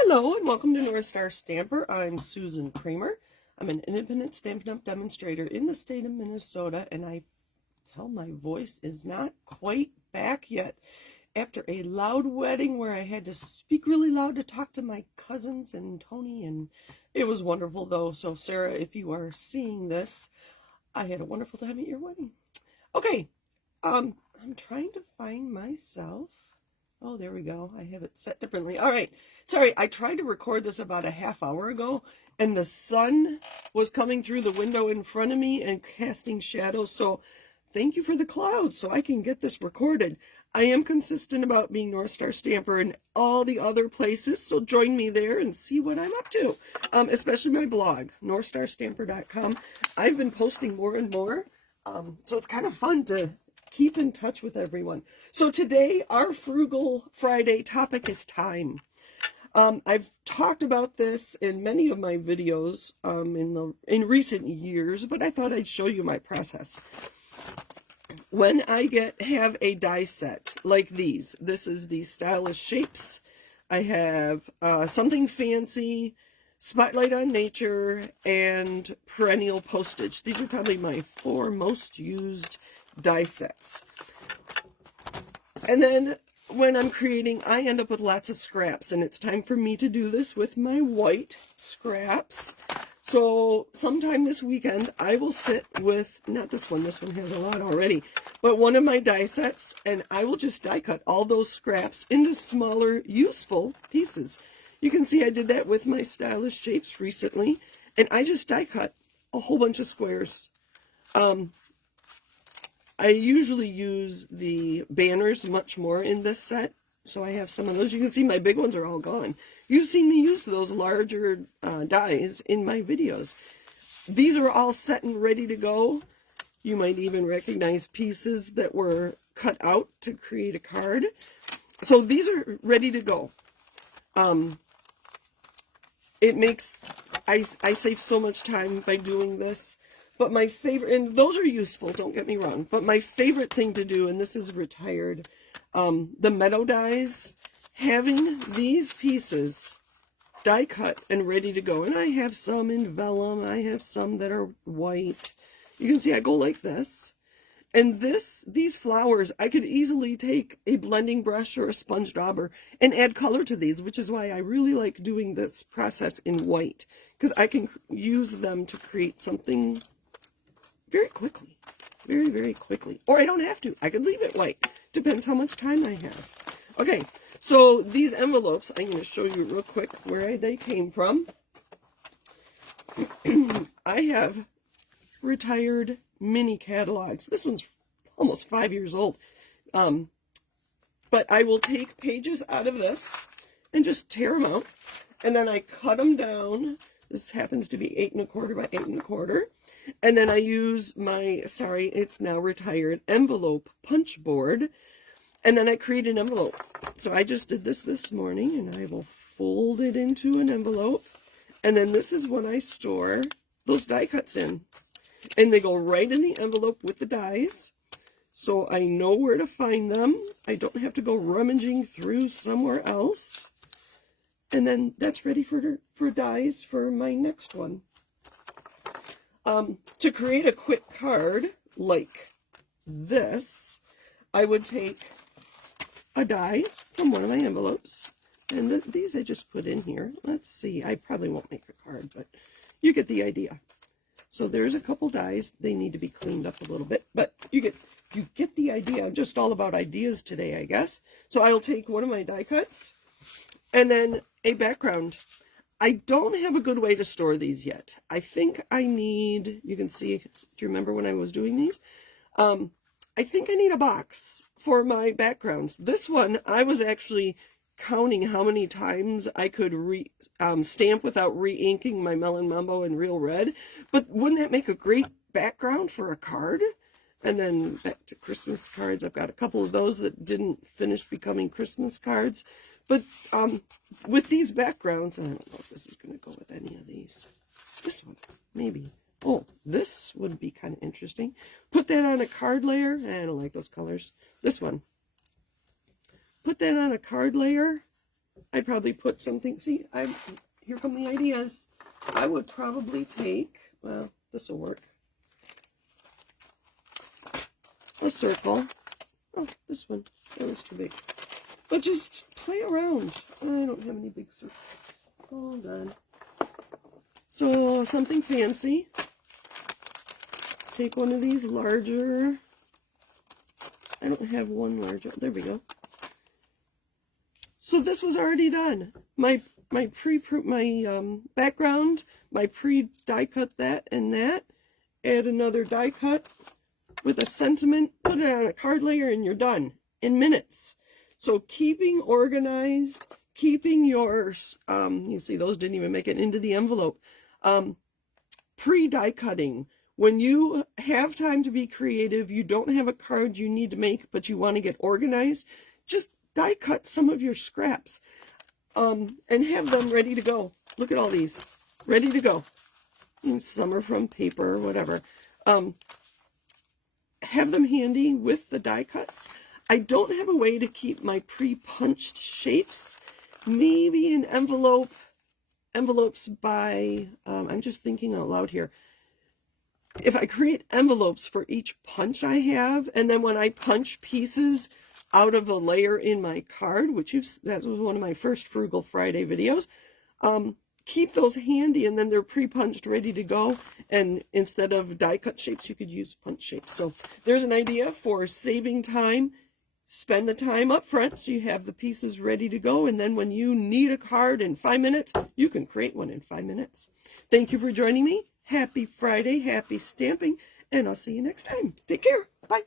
Hello and welcome to North Star Stamper. I'm Susan Kramer. I'm an independent Stampin' Up! Demonstrator in the state of Minnesota, and I tell my voice is not quite back yet. After a loud wedding where I had to speak really loud to talk to my cousins and Tony, and it was wonderful though. So Sarah, if you are seeing this, I had a wonderful time at your wedding. Okay, I'm trying to find myself. Oh, there we go. I have it set differently. All right. Sorry, I tried to record this about a half hour ago, and the sun was coming through the window in front of me and casting shadows. So thank you for the clouds so I can get this recorded. I am consistent about being North Star Stamper in all the other places, so join me there and see what I'm up to, especially my blog, northstarstamper.com. I've been posting more and more, so it's kind of fun to keep in touch with everyone. So today, our Frugal Friday topic is time. I've talked about this in many of my videos in recent years, but I thought I'd show you my process. When I have a die set like these, this is the Stylish Shapes. I have Something Fancy, Spotlight on Nature, and Perennial Postage. These are probably my 4 most used die sets. And then when I'm creating, I end up with lots of scraps, and it's time for me to do this with my white scraps. So sometime this weekend, I will sit with, not this one has a lot already, but one of my die sets, and I will just die cut all those scraps into smaller, useful pieces. You can see I did that with my Stylish Shapes recently, and I just die cut a whole bunch of squares. I usually use the banners much more in this set, so I have some of those. You can see my big ones are all gone. You've seen me use those larger dies in my videos. These are all set and ready to go. You might even recognize pieces that were cut out to create a card. So these are ready to go. It makes, I save so much time by doing this. But my favorite, and those are useful, don't get me wrong, but my favorite thing to do, and this is retired, the meadow dies, having these pieces die cut and ready to go. And I have some in vellum, I have some that are white. You can see I go like this. And these flowers, I could easily take a blending brush or a sponge dauber and add color to these, which is why I really like doing this process in white, because I can use them to create something very quickly, very, very quickly. Or I don't have to. I could leave it white. Depends how much time I have. Okay, so these envelopes, I'm going to show you real quick where they came from. I have retired mini catalogs. This one's almost 5 years old. But I will take pages out of this and just tear them out. And then I cut them down. This happens to be 8 1/4 by 8 1/4. And then I use my, sorry, it's now retired, envelope punch board. And then I create an envelope. So I just did this morning, and I will fold it into an envelope. And then this is what I store those die cuts in. And they go right in the envelope with the dies. So I know where to find them. I don't have to go rummaging through somewhere else. And then that's ready for dies for my next one. To create a quick card like this, I would take a die from one of my envelopes, and these I just put in here. Let's see, I probably won't make a card, but you get the idea. So there's a couple dies. They need to be cleaned up a little bit, but you get the idea. I'm just all about ideas today, I guess. So I'll take one of my die cuts, and then a background. I don't have a good way to store these yet. I think I need, you can see, do you remember when I was doing these? I think I need a box for my backgrounds. This one, I was actually counting how many times I could stamp without re-inking my Melon Mambo in Real Red. But wouldn't that make a great background for a card? And then back to Christmas cards. I've got a couple of those that didn't finish becoming Christmas cards. But with these backgrounds, I don't know if this is going to go with any of these. This one, maybe. Oh, this would be kind of interesting. Put that on a card layer. I don't like those colors. This one. Put that on a card layer I'd probably put something, see, here come the ideas. I would probably take, well, this will work. A circle. Oh, this one, that was too big. But just play around. I don't have any big circles. Hold on. So, something fancy. Take one of these larger. I don't have one larger. There we go. So this was already done. My background, my die cut that and that. Add another die cut with a sentiment. Put it on a card layer and you're done in minutes. So keeping organized, keeping yours. You see those didn't even make it into the envelope. Pre-die cutting. When you have time to be creative, you don't have a card you need to make, but you want to get organized, just die cut some of your scraps and have them ready to go. Look at all these. Ready to go. Some are from paper or whatever. Have them handy with the die cuts. I don't have a way to keep my pre-punched shapes. Maybe an envelopes by, I'm just thinking out loud here. If I create envelopes for each punch I have, and then when I punch pieces out of a layer in my card, that was one of my first Frugal Friday videos, keep those handy, and then they're pre-punched, ready to go. And instead of die cut shapes, you could use punch shapes. So there's an idea for saving time. Spend the time up front so you have the pieces ready to go, and then when you need a card in 5 minutes, you can create one in 5 minutes. Thank you for joining me. Happy Friday, happy stamping, and I'll see you next time. Take care. Bye.